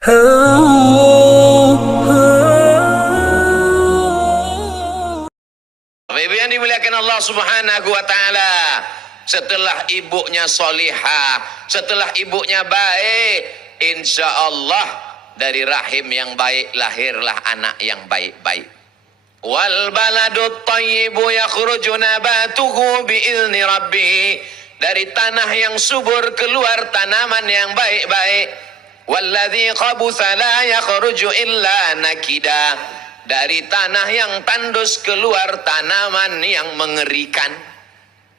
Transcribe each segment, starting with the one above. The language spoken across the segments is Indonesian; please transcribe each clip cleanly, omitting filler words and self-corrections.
Bapak yang dimuliakan Allah Subhanahu wa taala, setelah ibunya solihah, setelah ibunya baik, insya Allah dari rahim yang baik lahirlah anak yang baik-baik. Wal baladut thayyibu yakhruju nabatuhu bi'izni rabbih. Dari tanah yang subur keluar tanaman yang baik-baik. Walladzi khabutha la yakhruju illa nakida. Dari tanah yang tandus keluar tanaman yang mengerikan.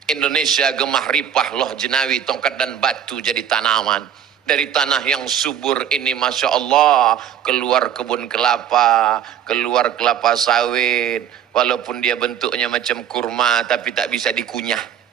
Indonesia gemah ripah loh jenawi tongkat dan batu jadi tanaman. Dari tanah yang subur ini Masya Allah keluar kebun kelapa, keluar kelapa sawit. Walaupun dia bentuknya macam kurma tapi tak bisa dikunyah.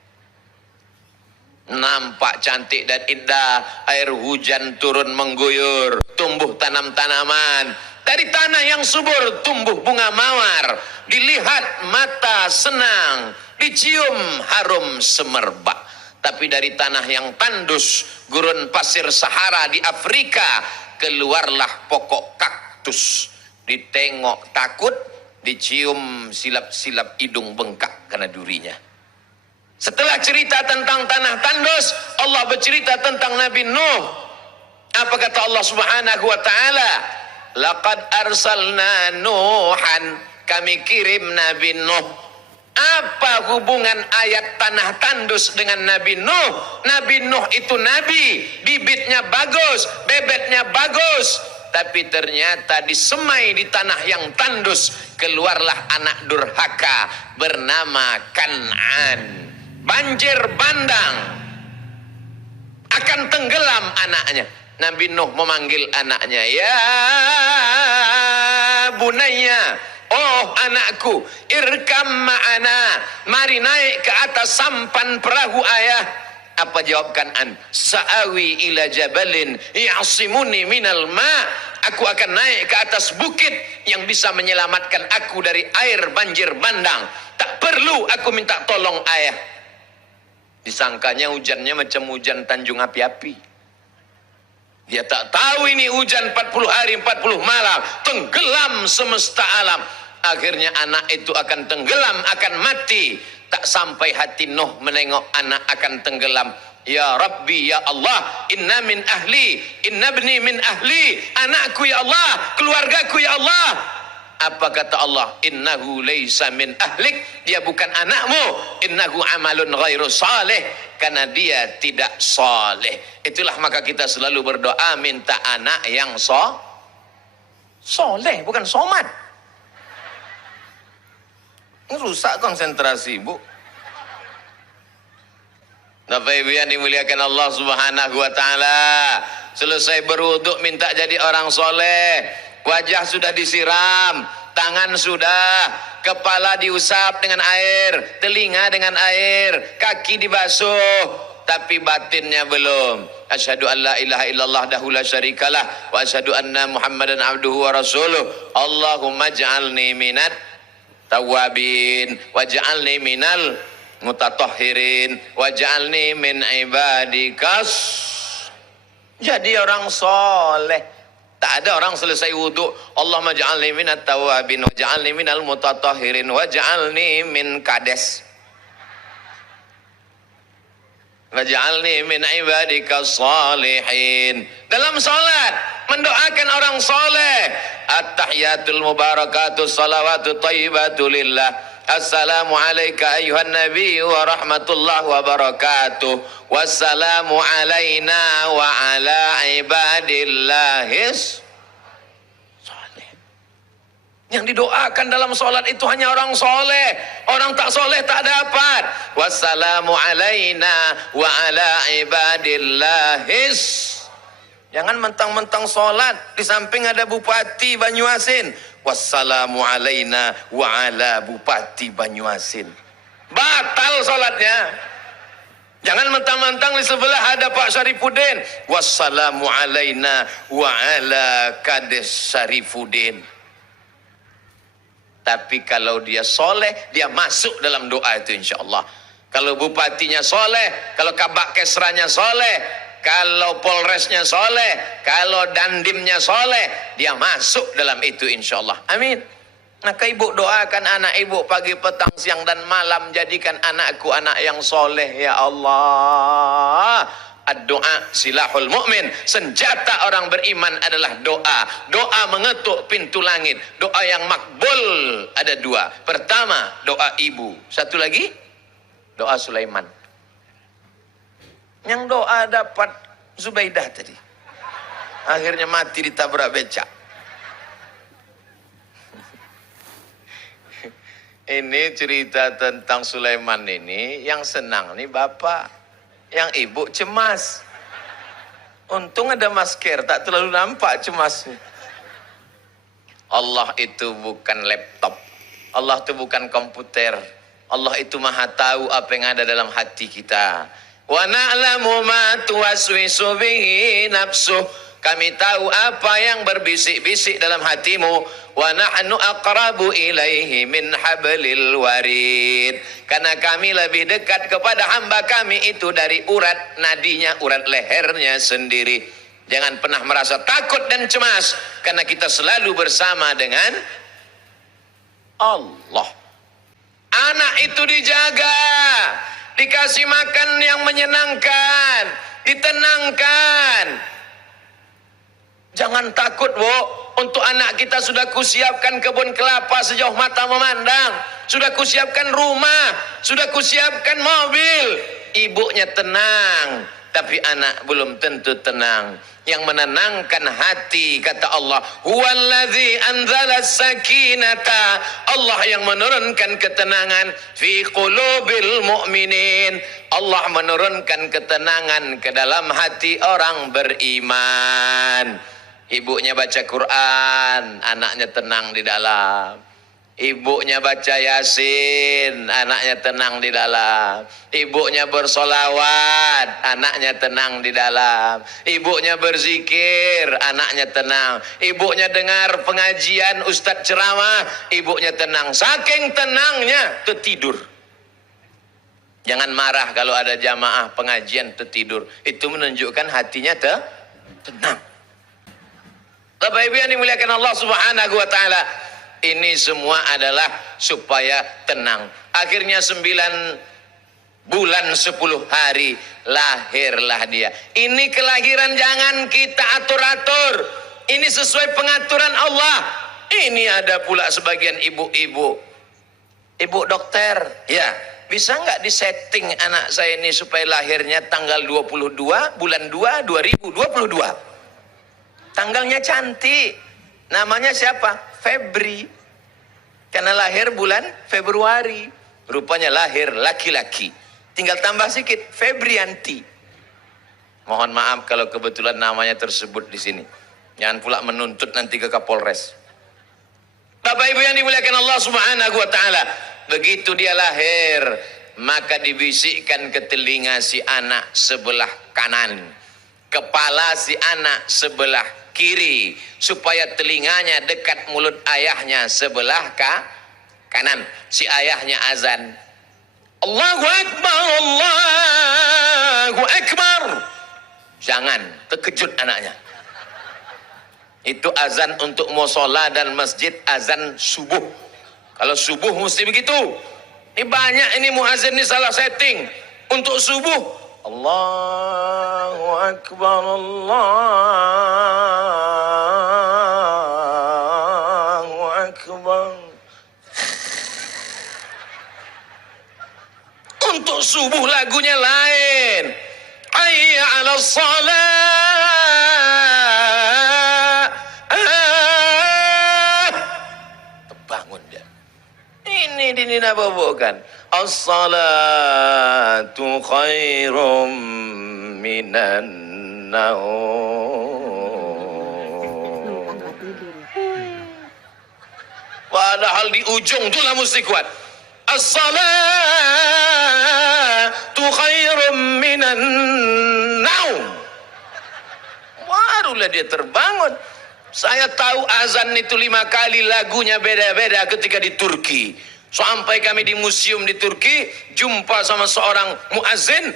Nampak cantik dan indah, air hujan turun mengguyur, tumbuh tanam-tanaman. Dari tanah yang subur tumbuh bunga mawar, dilihat mata senang, dicium harum semerbak. Tapi dari tanah yang tandus, gurun pasir Sahara di Afrika, keluarlah pokok kaktus. Ditengok takut, dicium silap-silap hidung bengkak karena durinya. Setelah cerita tentang tanah tandus, Allah bercerita tentang Nabi Nuh. Apa kata Allah Subhanahu wa taala? Laqad arsalna Nuhan, kami kirim Nabi Nuh. Apa hubungan ayat tanah tandus dengan Nabi Nuh? Nabi Nuh itu nabi, bibitnya bagus, bebetnya bagus. Tapi ternyata disemai di tanah yang tandus, keluarlah anak durhaka bernama Kan'an. Banjir bandang, akan tenggelam anaknya. Nabi Nuh memanggil anaknya, ya bunayya, oh anakku, irkam ma'ana, mari naik ke atas sampan perahu ayah. Apa jawab Kan'an? Sa'awi ila jabalin ya'simuni minal ma'. Aku akan naik ke atas bukit yang bisa menyelamatkan aku dari air banjir bandang. Tak perlu aku minta tolong ayah. Disangkanya hujannya macam hujan Tanjung Api-api. Dia tak tahu ini hujan 40 hari 40 malam, tenggelam semesta alam. Akhirnya anak itu akan tenggelam, akan mati. Tak sampai hati Nuh menengok anak akan tenggelam. Ya Rabbi, ya Allah, inna min ahli, inna ibni min ahli. Anakku ya Allah, keluargaku ya Allah. Apa kata Allah? Innahu laysa min ahlik, dia bukan anakmu. Innahu amalun ghairu salih, karena dia tidak saleh. Itulah maka kita selalu berdoa minta anak yang soleh, bukan somat. Rusak konsentrasi, Bu. Bapak Ibu yang dimuliakan Allah Subhanahu wa taala, selesai berwuduk minta jadi orang soleh. Wajah sudah disiram, tangan sudah, kepala diusap dengan air, telinga dengan air, kaki dibasuh, tapi batinnya belum. Asyhadu an la ilaha illallah dahu la syarikalah wa asyhadu anna Muhammadan abduhu wa rasuluh. Allahumma ja'alni minat tawabin waj'alni minal mutatahhirin waj'alni min ibadikas. Jadi orang soleh. Tak ada orang selesai wudhu, Allahumma ja'alni minat tawabin waj'alni minal mutatahhirin waj'alni min kades waj'alni min ibadika salihin. Dalam salat mendoakan orang soleh, at-tahiyatul mubarakatuh salawatu tayyibatu lillah. Assalamu alayka ayuhan nabi wa rahmatullah wa barakatuh. Wassalamu alayna wa ala ibadillahis soleh. Yang didoakan dalam solat itu hanya orang soleh. Orang tak soleh tak dapat. Wassalamu alayna wa ala ibadillahis. Jangan mentang-mentang solat di samping ada Bupati Banyuasin. Wassalamu alayna wa ala Bupati Banyuasin. Batal solatnya. Jangan mentang-mentang di sebelah ada Pak Syarifuddin. Wassalamu alayna wa ala Kades Syarifuddin. Tapi kalau dia soleh, dia masuk dalam doa itu insya Allah. Kalau bupatinya soleh, kalau kabak kesranya soleh, kalau Polresnya soleh, kalau Dandimnya soleh, dia masuk dalam itu insya Allah. Amin. Maka ibu doakan anak ibu pagi, petang, siang, dan malam. Jadikan anakku anak yang soleh ya Allah. Doa silahul mu'min. Senjata orang beriman adalah doa. Doa mengetuk pintu langit. Doa yang makbul ada dua. Pertama, doa ibu. Satu lagi, doa Sulaiman. Yang doa dapat Zubaidah tadi. Akhirnya mati ditabrak becak. Ini cerita tentang Sulaiman ini, yang senang nih bapak, yang ibu cemas. Untung ada masker, tak terlalu nampak cemasnya. Allah itu bukan laptop, Allah itu bukan komputer, Allah itu maha tahu apa yang ada dalam hati kita. Wa na'lamu ma tuwaswisu bihi nafsuh. Kami tahu apa yang berbisik-bisik dalam hatimu. Wa nahnu aqrabu ilaihi min hablil warid. Karena kami lebih dekat kepada hamba kami itu dari urat nadinya, urat lehernya sendiri. Jangan pernah merasa takut dan cemas, karena kita selalu bersama dengan Allah. Anak itu dijaga, dikasih makan yang menyenangkan, ditenangkan. Jangan takut, Bu. Untuk anak kita sudah kusiapkan kebun kelapa sejauh mata memandang. Sudah kusiapkan rumah. Sudah kusiapkan mobil. Ibunya tenang. Tapi anak belum tentu tenang. Yang menenangkan hati, kata Allah, huwallazi anzala sakinata. Allah yang menurunkan ketenangan fi qulubil mu'minin. Allah menurunkan ketenangan ke dalam hati orang beriman. Ibunya baca Quran, anaknya tenang di dalam. Ibunya baca Yasin, anaknya tenang di dalam. Ibunya bersolawat, anaknya tenang di dalam. Ibunya berzikir, anaknya tenang. Ibunya dengar pengajian ustadz ceramah, ibunya tenang. Saking tenangnya tertidur. Jangan marah kalau ada jamaah pengajian tertidur. Itu menunjukkan hatinya tenang. Bapak Ibu yang dimuliakan Allah Subhanahu wa taala, ini semua adalah supaya tenang. Akhirnya 9 bulan 10 hari lahirlah dia. Ini kelahiran jangan kita atur-atur. Ini sesuai pengaturan Allah. Ini ada pula sebagian ibu-ibu. Ibu dokter, ya, bisa nggak disetting anak saya ini supaya lahirnya tanggal 22 bulan 2 2022. Tanggalnya cantik. Namanya siapa? Febri. Karena lahir bulan Februari. Rupanya lahir laki-laki. Tinggal tambah sedikit, Febrianti. Mohon maaf kalau kebetulan namanya tersebut di sini. Jangan pula menuntut nanti ke Kapolres. Bapak Ibu yang dimuliakan Allah Subhanahu wa taala, begitu dia lahir, maka dibisikkan ke telinga si anak sebelah kanan, kepala si anak sebelah kiri, supaya telinganya dekat mulut ayahnya sebelah kanan. Si ayahnya azan, Allahu Akbar, Allahu Akbar. Jangan terkejut anaknya. Itu azan untuk musola dan masjid, azan subuh. Kalau subuh mesti begitu. Ini banyak ini muazin ini salah setting. Untuk subuh, Allahu Akbar, Allahu Akbar. Untuk subuh lagunya lain. Hayya 'alas shalah. Terbangun dia. Ini dininabobokan. As-salatu khairum minan naum. Padahal di ujung itulah mesti kuat. As-salatu khairum minan naum. Barulah dia terbangun. Saya tahu azan itu 5 kali, lagunya beda-beda ketika di Turki. Sampai kami di museum di Turki, jumpa sama seorang muazin,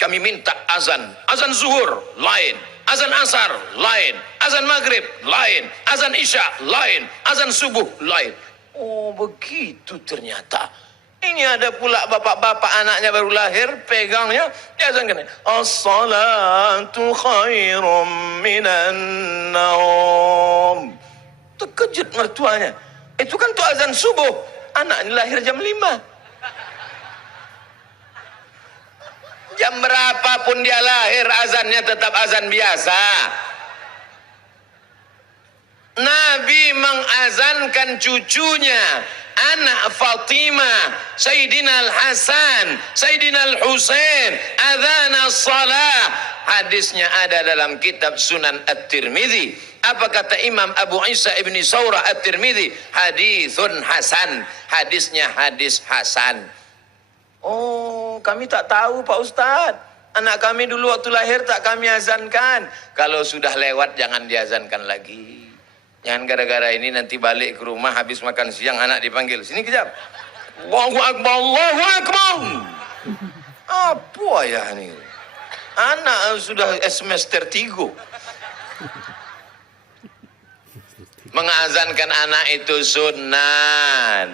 Kami minta azan. Azan zuhur, lain. Azan asar, lain. Azan maghrib, lain. Azan isya, lain. Azan subuh, lain. Oh, begitu ternyata. Ini ada pula bapak-bapak anaknya baru lahir, pegangnya, diazankan. As-salatu khairum minan naum. Terkejut mertuanya. Itu kan tuh azan subuh. Anaknya lahir jam 5. Jam berapapun dia lahir, azannya tetap azan biasa. Nabi mengazankan cucunya, anak Fatimah, Sayyidina Al-Hasan, Sayyidina Al-Husain, adzan as-salah. Hadisnya ada dalam kitab Sunan At-Tirmidzi. Apa kata Imam Abu Isa ibni Saurah At-Tirmidzi? Hadithun hasan. Hadisnya hadis hasan. Oh, kami tak tahu Pak Ustadz. Anak kami dulu waktu lahir tak kami azankan. Kalau sudah lewat jangan diazankan lagi. Jangan gara-gara ini nanti balik ke rumah habis makan siang anak dipanggil. Sini kejap. Allahu Akbar, Allahu Akbar. Apa ya ini? Anak sudah semester 3. Mengazankan anak itu sunnah.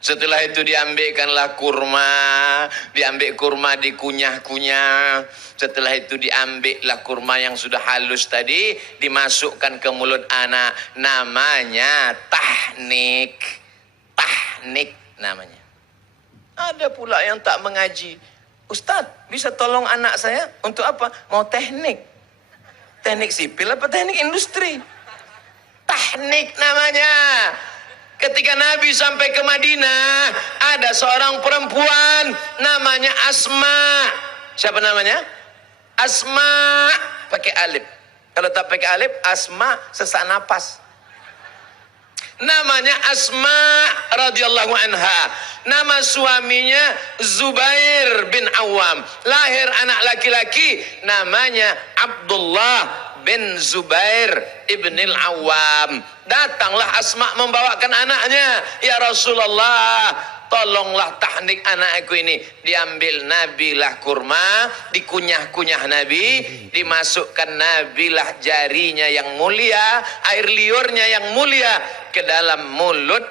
Setelah itu diambilkanlah kurma, diambil kurma dikunyah-kunyah. Setelah itu diambillah kurma yang sudah halus tadi, dimasukkan ke mulut anak. Namanya tahnik. Tahnik namanya. Ada pula yang tak mengaji. Ustadz, bisa tolong anak saya untuk apa? Mau teknik. Teknik sipil apa teknik industri? Tahnik namanya. Ketika Nabi sampai ke Madinah, ada seorang perempuan namanya Asma. Siapa namanya? Asma. Pakai alif. Kalau tak pakai alif, Asma sesak napas. Namanya Asma radhiyallahu anha. Nama suaminya Zubair bin Awam. Lahir anak laki-laki namanya Abdullah bin Zubair ibn al-Awwam. Datanglah Asma membawakan anaknya. Ya Rasulullah, tolonglah tahnik anakku ini. Diambil Nabilah kurma, dikunyah-kunyah Nabi, dimasukkan Nabilah jarinya yang mulia, air liurnya yang mulia ke dalam mulut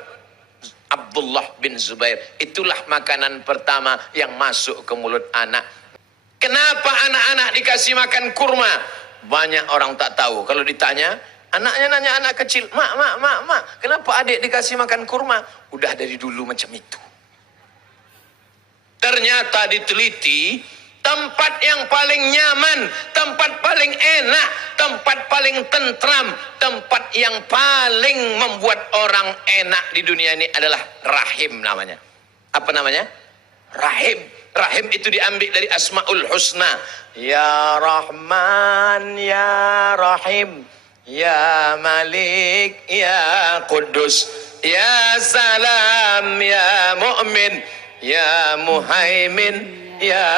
Abdullah bin Zubair. Itulah makanan pertama yang masuk ke mulut anak. Kenapa anak-anak dikasih makan kurma? Banyak orang tak tahu. Kalau ditanya, anaknya nanya anak kecil, mak, kenapa adik dikasih makan kurma? Udah dari dulu macam itu. Ternyata diteliti, tempat yang paling nyaman, tempat paling enak, tempat paling tentram, tempat yang paling membuat orang enak di dunia ini adalah rahim namanya. Apa namanya? Rahim. Rahim itu diambil dari Asmaul Husna. Ya Rahman, Ya Rahim, Ya Malik, Ya Quddus, Ya Salam, Ya Mu'min, Ya Muhaimin, Ya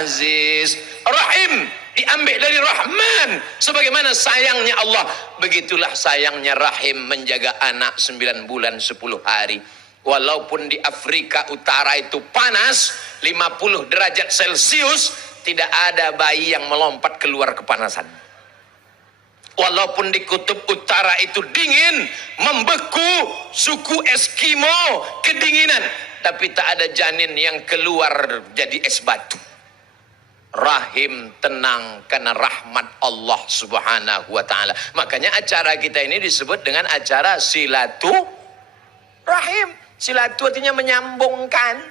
Aziz. Rahim diambil dari Rahman. Sebagaimana sayangnya Allah, begitulah sayangnya Rahim menjaga anak 9 bulan 10 hari. Walaupun di Afrika Utara itu panas 50 derajat Celcius, tidak ada bayi yang melompat keluar kepanasan. Walaupun di kutub utara itu dingin, membeku, suku Eskimo kedinginan, tapi tak ada janin yang keluar jadi es batu. Rahim tenang karena rahmat Allah Subhanahu wa taala. Makanya acara kita ini disebut dengan acara silaturahim. Silatu artinya menyambungkan,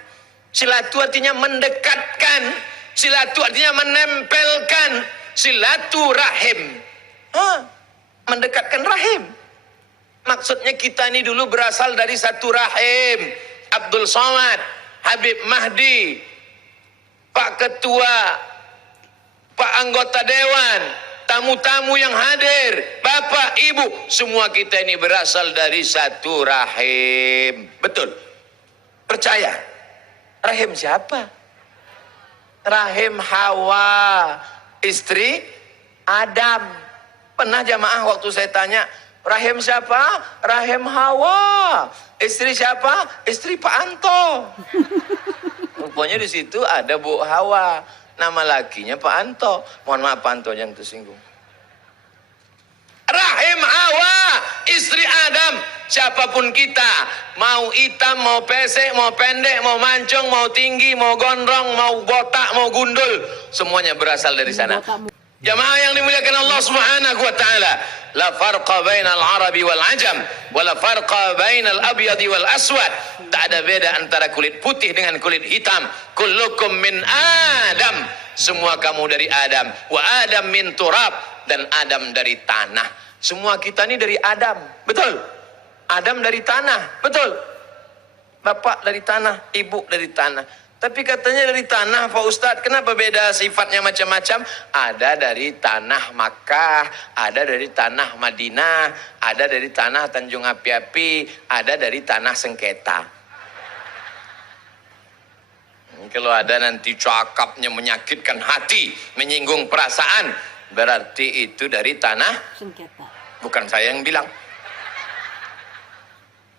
silatu artinya mendekatkan, silatu artinya menempelkan, silaturahim. Mendekatkan rahim. Maksudnya kita ini dulu berasal dari satu rahim. Abdul Somad, Habib Mahdi, Pak Ketua, Pak Anggota Dewan, tamu-tamu yang hadir, Bapak, Ibu, semua kita ini berasal dari satu rahim. Betul? Percaya? Rahim siapa? Rahim Hawa, istri Adam. Pernah jamaah waktu saya tanya, rahim siapa? Rahim Hawa. Istri siapa? Istri Pak Anto. Rupanya di situ ada Bu Hawa. Nama lakinya Pak Anto. Mohon maaf Pak Anto yang tersinggung. Rahim Hawa, istri Adam. Siapapun kita, mau hitam, mau pesek, mau pendek, mau mancung, mau tinggi, mau gondrong, mau botak, mau gundul, semuanya berasal dari sana. Jamaah yang dimuliakan Allah Subhanahu wa taala, la farqa bainal arabi wal ajam, wala farqa bainal abyadi wal aswad. Tak ada beda antara kulit putih dengan kulit hitam. Kullukum min Adam. Semua kamu dari Adam. Wa Adam min turab, dan Adam dari tanah. Semua kita ini dari Adam. Betul? Adam dari tanah. Betul? Bapak dari tanah, ibu dari tanah. Tapi katanya dari tanah Pak Ustadz, kenapa beda sifatnya macam-macam? Ada dari tanah Makkah, ada dari tanah Madinah, ada dari tanah Tanjung Api-Api, ada dari tanah sengketa. Kalau ada nanti cakapnya menyakitkan hati, menyinggung perasaan, berarti itu dari tanah sengketa. Bukan saya yang bilang.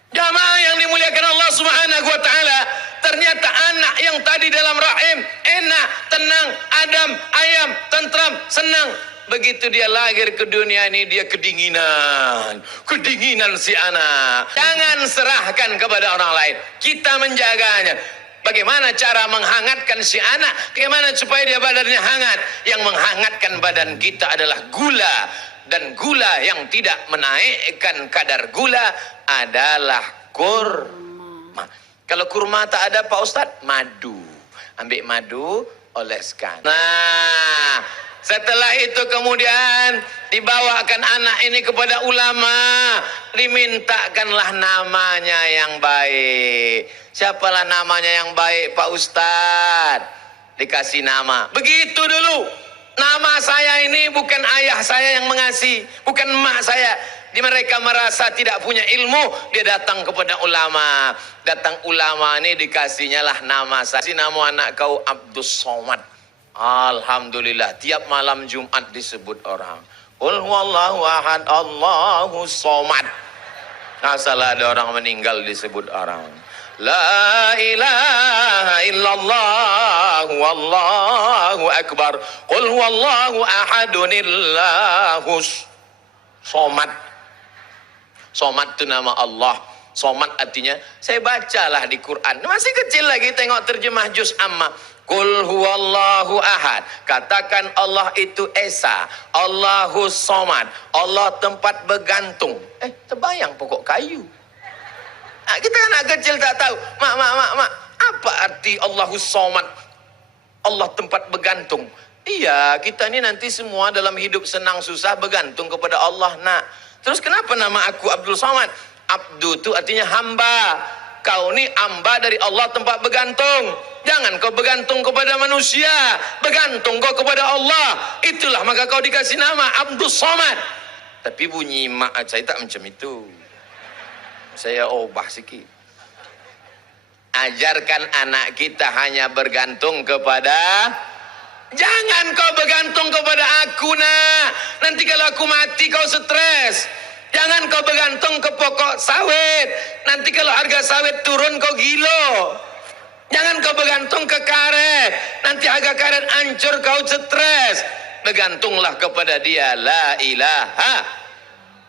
Jamaah yang dimuliakan Allah Subhanahu wa taala, ternyata anak yang tadi dalam rahim enak, tenang, adem, ayam, tentram, senang. Begitu dia lahir ke dunia ini, dia kedinginan. Kedinginan si anak. Jangan serahkan kepada orang lain. Kita menjaganya. Bagaimana cara menghangatkan si anak? Bagaimana supaya dia badannya hangat? Yang menghangatkan badan kita adalah gula. Dan gula yang tidak menaikkan kadar gula adalah kurma. Kalau kurma tak ada Pak Ustadz, madu. Ambil madu, oleskan. Nah, setelah itu kemudian dibawakan anak ini kepada ulama. Dimintakanlah namanya yang baik. Siapalah namanya yang baik Pak Ustadz? Dikasih nama. Begitu dulu. Nama saya ini bukan ayah saya yang mengasih, bukan emak saya. Di mereka merasa tidak punya ilmu, dia datang kepada ulama. Datang ulama ini dikasihnya lah nama saya. Si nama anak kau Abdus Somad. Alhamdulillah, tiap malam Jumat disebut orang. Qul huwallahu ahad, Allahu somad. Asal ada orang meninggal disebut orang. La ilaha illallah wallahu akbar. Qul huwallahu ahadunillahus somad. Somad itu nama Allah. Somad artinya, saya bacalah di Quran. Masih kecil lagi tengok terjemah juz amma. Qul huwallahu ahad. Katakan Allah itu Esa. Allahus somad. Allah tempat bergantung. Terbayang pokok kayu. Kita anak kecil tak tahu. Mak. Apa arti Allahus somad? Allah tempat bergantung. Iya, kita ini nanti semua dalam hidup senang susah bergantung kepada Allah, nak. Terus kenapa nama aku Abdul Somad? Abdu itu artinya hamba. Kau ini hamba dari Allah tempat bergantung. Jangan kau bergantung kepada manusia. Bergantung kau kepada Allah. Itulah maka kau dikasih nama Abdul Somad. Tapi bunyi mak saya tak macam itu. Saya ubah sikit. Ajarkan anak kita hanya bergantung kepada. Jangan kau bergantung kepada aku, nak. Nanti kalau aku mati kau stres. Jangan kau bergantung ke pokok sawit. Nanti kalau harga sawit turun kau gilo. Jangan kau bergantung ke karet. Nanti harga karet hancur kau stres. Bergantunglah kepada dia. La ilaha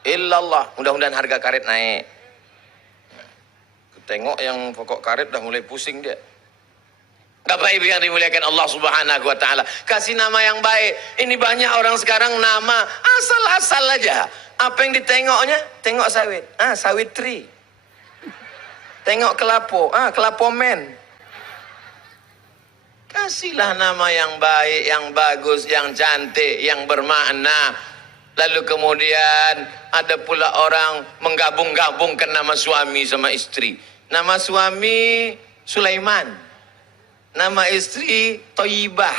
illallah. Mudah-mudahan harga karet naik. Tengok yang pokok karet dah mulai pusing dia. Bapak Ibu yang dimuliakan Allah Subhanahu wa taala, kasih nama yang baik. Ini banyak orang sekarang nama asal-asal aja. Apa yang ditengoknya? Tengok sawit. Sawit tree. Tengok kelapo. Kelapo men. Kasihlah nama yang baik, yang bagus, yang cantik, yang bermakna. Lalu kemudian ada pula orang menggabung-gabungkan nama suami sama istri. Nama suami Sulaiman. Nama istri Toyibah.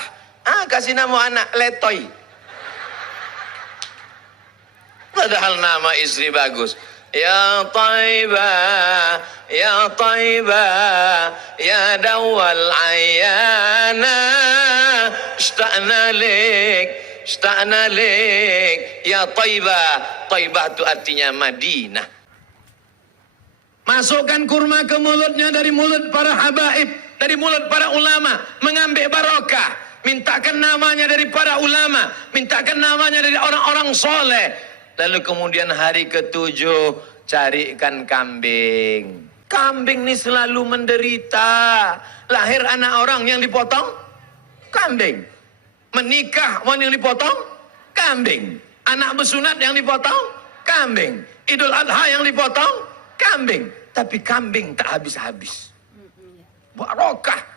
Kasih nama anak Letoy. Padahal nama istri bagus. Ya Taibah, Ya Taibah, Ya Dawal Ayana, Ishta'na lik, Ya Taibah. Taibah itu artinya Madinah. Masukkan kurma ke mulutnya dari mulut para habaib, dari mulut para ulama, mengambil barokah. mintakan namanya dari para ulama, mintakan namanya dari orang-orang soleh. Lalu kemudian hari ke-7 carikan kambing. Kambing ini selalu menderita. Lahir anak orang yang dipotong, kambing. Menikah wanita yang dipotong, kambing. Anak bersunat yang dipotong, kambing. Idul Adha yang dipotong, kambing. Tapi kambing tak habis-habis. Barokah.